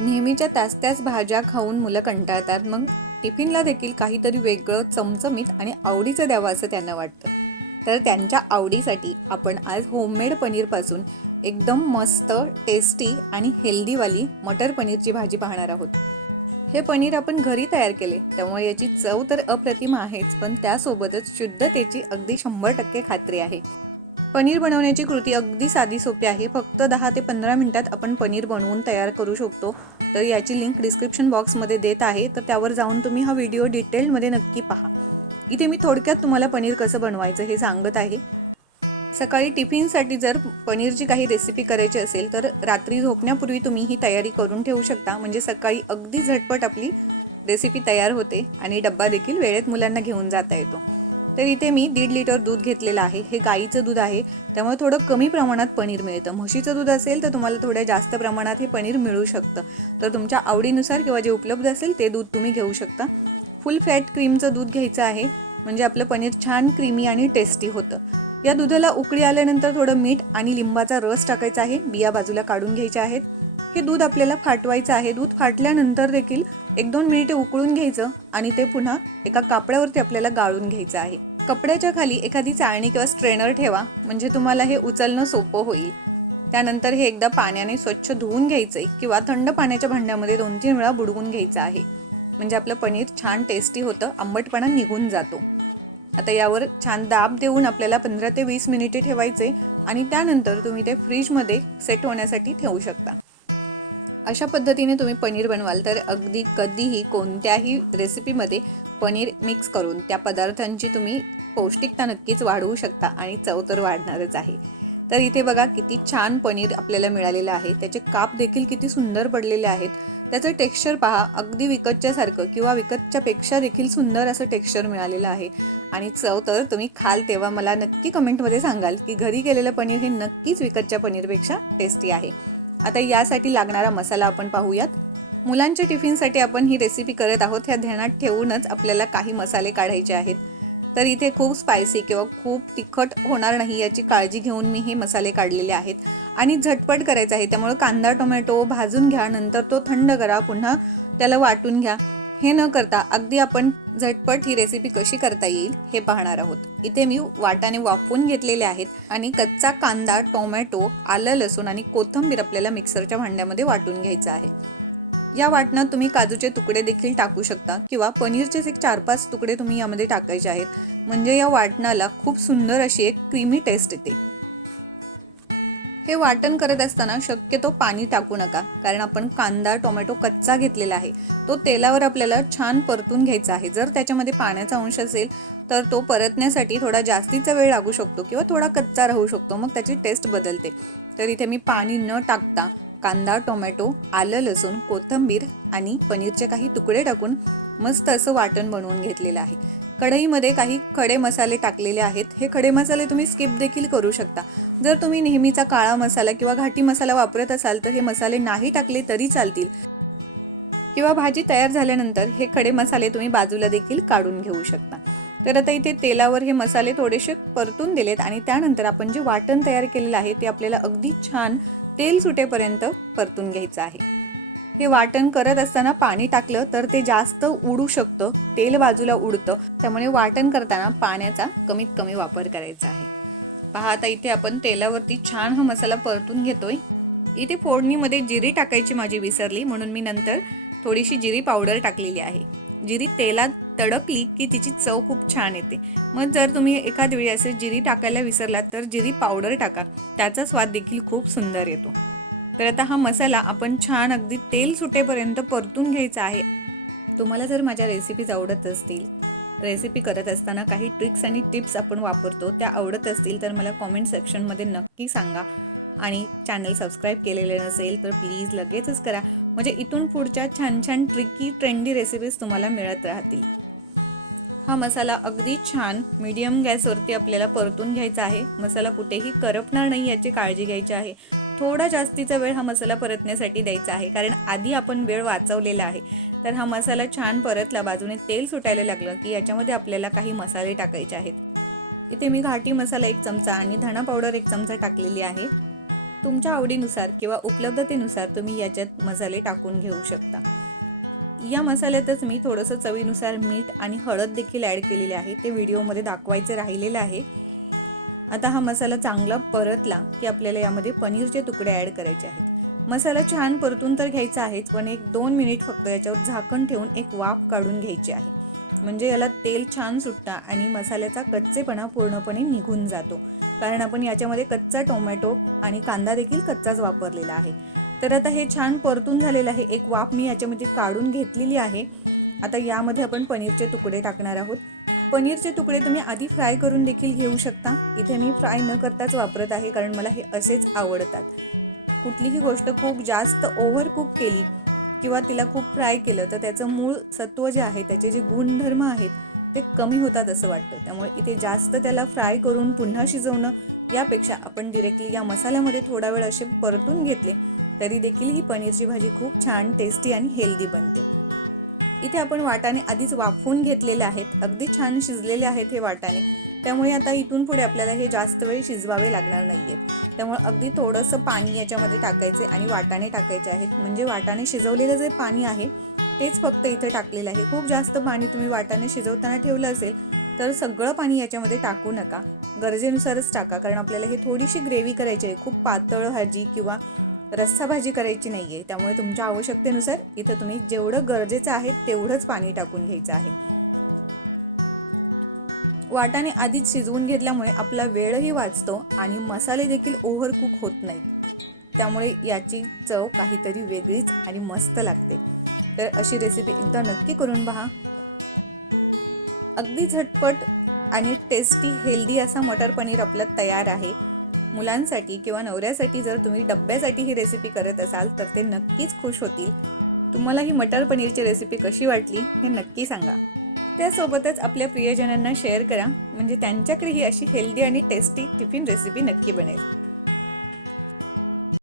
नेहमीच्या त्याच त्याच भाज्या खाऊन मुलं कंटाळतात. मग टिफिनला देखील काहीतरी वेगळं चमचमीत आणि आवडीचं द्यावं असं त्यांना वाटतं. तर त्यांच्या आवडीसाठी आपण आज होममेड पनीरपासून एकदम मस्त टेस्टी आणि हेल्दीवाली मटर पनीरची भाजी पाहणार आहोत. हे पनीर आपण घरी तयार केले त्यामुळे याची चव तर अप्रतिम आहेच पण त्यासोबतच शुद्धतेची अगदी शंभर टक्के खात्री आहे. पनीर बनवण्याची कृती अगदी साधी सोपी आहे. फक्त दहा ते पंधरा मिनटात आपण पनीर बनवून तयार करू शकतो. तर याची लिंक डिस्क्रिप्शन बॉक्समध्ये देत आहे. तर त्यावर जाऊन तुम्ही हा व्हिडिओ डिटेलमध्ये नक्की पहा. इथे मी थोडक्यात तुम्हाला पनीर कसं बनवायचं हे सांगत आहे. सकाळी टिफिनसाठी जर पनीरची काही रेसिपी करायची असेल तर रात्री झोपण्यापूर्वी तुम्ही ही तयारी करून ठेवू शकता. म्हणजे सकाळी अगदी झटपट आपली रेसिपी तयार होते आणि डब्बा देखील वेळेत मुलांना घेऊन जाता येतो. तर इथे मी दीड लिटर दूध घेतलेलं आहे. हे गाईचं दूध आहे. त्यामुळे थोडं कमी प्रमाणात पनीर मिळतं. म्हशीचं दूध असेल तर तुम्हाला थोड्या जास्त प्रमाणात हे पनीर मिळू शकतं. तर तुमच्या आवडीनुसार किंवा जे उपलब्ध असेल ते दूध तुम्ही घेऊ शकता. फुल फॅट क्रीमचं दूध घ्यायचं आहे. म्हणजे आपलं पनीर छान क्रीमी आणि टेस्टी होतं. या दुधाला उकळी आल्यानंतर थोडं मीठ आणि लिंबाचा रस टाकायचा आहे. बिया बाजूला काढून घ्यायच्या आहेत. हे दूध आपल्याला फाटवायचं आहे. दूध फाटल्यानंतर देखील एक दोन मिनिटे उकळून घ्यायचं आणि ते पुन्हा एका कापड्यावरती आपल्याला गाळून घ्यायचं आहे. कपड्याच्या खाली एखादी चाळणी किंवा स्ट्रेनर ठेवा म्हणजे तुम्हाला हे उचलणं सोपं होईल. त्यानंतर हे एकदा पाण्याने स्वच्छ धुवून घ्यायचं आहे किंवा थंड पाण्याच्या भांड्यामध्ये दोन तीन वेळा बुडवून घ्यायचं आहे. म्हणजे आपलं पनीर छान टेस्टी होतं आंबटपणा निघून जातो. आता यावर छान दाब देऊन आपल्याला पंधरा ते वीस मिनिटे ठेवायचे आणि त्यानंतर तुम्ही ते फ्रीजमध्ये सेट होण्यासाठी ठेवू शकता. अशा पद्धतीने तुम्ही पनीर बनवाल. तर अगदी कधीही कोणत्याही रेसिपीमध्ये पनीर मिक्स करून त्या पदार्थांची तुम्ही पौष्टिकता नक्कीच वाढवू शकता आणि चव तर वाढणारच आहे. तर इथे बघा किती छान पनीर आपल्याला मिळालेलं आहे. त्याचे काप देखील किती सुंदर पडलेले आहेत. त्याचं टेक्स्चर पहा अगदी विकतच्यासारखं किंवा विकतच्यापेक्षा देखील सुंदर असं टेक्स्चर मिळालेलं आहे. आणि चव तर तुम्ही खाल तेव्हा मला नक्की कमेंटमध्ये सांगाल की घरी केलेलं पनीर हे नक्कीच विकतच्या पनीरपेक्षा टेस्टी आहे. आता यासाठी लागणारा मसाला आपण पाहूयात. मुलांच्या टिफिनसाठी आपण ही रेसिपी करत आहोत. ह्या ध्यानात ठेवूनच आपल्याला काही मसाले काढायचे आहेत. तर इथे खूप स्पायसी किंवा खूप तिखट होणार नाही याची काळजी घेऊन मी हे मसाले काढलेले आहेत. आणि झटपट करायचं आहे. त्यामुळे कांदा टोमॅटो भाजून घ्या. नंतर तो थंड करा. पुन्हा त्याला वाटून घ्या. हे न करता अगदी आपण झटपट ही रेसिपी कशी करता येईल हे पाहणार आहोत. इथे मी वाटाने वाफवून घेतलेले आहेत आणि कच्चा कांदा टोमॅटो आलं लसूण आणि कोथिंबीर आपल्याला मिक्सरच्या भांड्यामध्ये वाटून घ्यायचं आहे. या वाटणात तुम्ही काजूचे तुकडे देखील टाकू शकता किंवा पनीरचेच एक चार पाच तुकडे तुम्ही यामध्ये टाकायचे आहेत. म्हणजे या वाटणाला खूप सुंदर अशी एक क्रीमी टेस्ट येते. हे वाटण करत असताना शक्यतो पाणी टाकू नका कारण आपण कांदा टोमॅटो कच्चा घेतलेला आहे. तो तेलावर आपल्याला छान परतून घ्यायचा आहे. जर त्याच्यामध्ये पाण्याचा अंश असेल तर तो परतण्यासाठी थोडा जास्तीचा वेळ लागू शकतो किंवा थोडा कच्चा राहू शकतो. मग त्याची टेस्ट बदलते. तर इथे मी पाणी न टाकता कांदा टोमॅटो आलं लसूण कोथिंबीर आणि पनीरचे काही तुकडे टाकून मस्त असं वाटण बनवून घेतलेलं आहे. कढईमध्ये काही खडे मसाले टाकलेले आहेत. हे खडे मसाले तुम्ही स्किप देखील करू शकता. जर तुम्ही नेहमीचा काळा मसाला किंवा घाटी मसाला वापरत असाल तर हे मसाले नाही टाकले तरी चालतील. किंवा भाजी तयार झाल्यानंतर हे खडे मसाले तुम्ही बाजूला देखील काढून घेऊ शकता. तर आता इथे तेलावर हे मसाले थोडेसे परतून दिलेत आणि त्यानंतर आपण जे वाटण तयार केलेलं आहे ते आपल्याला अगदी छान तेल सुटेपर्यंत परतून घ्यायचं आहे. हे वाटण करत असताना पाणी टाकलं तर ते जास्त उडू शकतं तेल बाजूला उडतं. त्यामुळे वाटण करताना पाण्याचा कमीत कमी वापर करायचा आहे. पहा आता इथे आपण तेलावरती छान हा मसाला परतून घेतोय. इथे फोडणीमध्ये जिरी टाकायची माझी विसरली म्हणून मी नंतर थोडीशी जिरी पावडर टाकलेली आहे. जिरी तेलात तडकली की तिची चव खूप छान येते. मग जर तुम्ही एखाद वेळी असे जिरी टाकायला विसरलात तर जिरी पावडर टाका. त्याचा स्वाद देखील खूप सुंदर येतो. तर आता हा मसाला आपण छान अगदी तेल सुटेपर्यंत परतून घ्यायचा आहे. तुम्हाला जर माझ्या रेसिपीज आवडत असतील रेसिपी करत असताना काही ट्रिक्स आणि टिप्स आपण वापरतो त्या आवडत असतील तर मला कॉमेंट सेक्शनमध्ये नक्की सांगा. आणि चॅनल सबस्क्राईब केलेले नसेल तर प्लीज लगेचच करा. म्हणजे इथून पुढच्या छान छान ट्रिकी ट्रेंडी रेसिपीज तुम्हाला मिळत राहतील. हा मसाला अगदी छान मीडियम गॅसवरती आपल्याला परतून घ्यायचा आहे. मसाला कुठेही करपणार नाही याची काळजी घ्यायची आहे. थोडा जास्तीचा वेळ हा मसाला परतण्यासाठी द्यायचा आहे. कारण आधी आपण वेळ वाचवलेला आहे. तर हा मसाला छान परतला बाजूने तेल सुटायला लागलं की याच्यामध्ये आपल्याला काही मसाले टाकायचे आहेत. इथे मी घाटी मसाला एक चमचा आणि धणा पावडर एक चमचा टाकलेली आहे. तुमच्या आवडीनुसार किंवा उपलब्धतेनुसार तुम्ही याच्यात मसाले टाकून घेऊ शकता. या मसाल्यातच मी थोडंसं चवीनुसार मीठ आणि हळद देखील ॲड केलेली आहे. ते व्हिडिओमध्ये दाखवायचं राहिलेलं आहे. आता हा मसाला चांगला परतला की आपल्याला यामध्ये पनीरचे तुकडे ॲड करायचे आहेत. मसाला छान परतून तर घ्यायचा आहेच पण एक दोन मिनिट फक्त याच्यावर झाकण ठेवून एक वाफ काढून घ्यायची आहे. म्हणजे याला तेल छान सुटतं आणि मसाल्याचा कच्चेपणा पूर्णपणे निघून जातो. कारण आपण याच्यामध्ये कच्चा टोमॅटो आणि कांदा देखील कच्चाच वापरलेला आहे. तर आता हे छान परतून झालेलं आहे. एक वाफ मी याच्यामध्ये काढून घेतलेली आहे. आता यामध्ये आपण पनीरचे तुकडे टाकणार आहोत. पनीरचे तुकडे तुम्ही आधी फ्राय करून देखील घेऊ शकता. इथे मी फ्राय न करताच वापरत आहे कारण मला हे असेच आवडतात. कुठलीही गोष्ट खूप जास्त ओव्हर कुक केली किंवा तिला खूप फ्राय केलं तर त्याचं मूळ सत्व जे आहे त्याचे जे गुणधर्म आहेत ते कमी होतात असं वाटतं. त्यामुळे इथे जास्त त्याला फ्राय करून पुन्हा शिजवणं यापेक्षा आपण डिरेक्टली या मसाल्यामध्ये थोडा वेळ असे परतून घेतले तरी देखील ही पनीरची भाजी खूप छान टेस्टी आणि हेल्दी बनते. इथे आपण वाटाणे आधीच वाफवून घेतलेले आहेत. अगदी छान शिजलेले आहेत हे वाटाणे. त्यामुळे आता इथून पुढे आपल्याला हे जास्त वेळ शिजवावे लागणार नाही आहेत त्यामुळे अगदी थोडंसं पाणी याच्यामध्ये टाकायचे आणि वाटाणे टाकायचे आहेत. म्हणजे वाटाणे शिजवलेलं जे पाणी आहे तेच फक्त इथे टाकलेलं आहे. खूप जास्त पाणी तुम्ही वाटाणे शिजवताना ठेवलं असेल तर सगळं पाणी याच्यामध्ये टाकू नका. गरजेनुसारच टाका कारण आपल्याला हे थोडीशी ग्रेव्ही करायची आहे. खूप पातळ भाजी किंवा रस्सा भाजी करायची नाही आहे त्यामुळे तुमच्या आवश्यकतेनुसार इथं तुम्ही जेवढं गरजेचं आहे तेवढंच पाणी टाकून घ्यायचं आहे. वाटाणे आधीच शिजवून घेतल्यामुळे आपला वेळही वाचतो आणि मसाले देखील ओव्हर कुक होत नाहीत. त्यामुळे याची चव काहीतरी वेगळीच आणि मस्त लागते. तर अशी रेसिपी एकदा नक्की करून पहा. अगदी झटपट आणि टेस्टी हेल्दी असा मटर पनीर आपला तयार आहे. मुलांसाठी किंवा नवऱ्यासाठी जर तुम्ही डब्यासाठी ही रेसिपी करत असाल तर ते नक्कीच खुश होतील. तुम्हाला ही मटर पनीरची रेसिपी कशी वाटली हे नक्की सांगा. त्यासोबतच आपल्या प्रियजनांना शेअर करा म्हणजे त्यांच्याकडे ही अशी हेल्दी आणि टेस्टी टिफिन रेसिपी नक्की बनेल.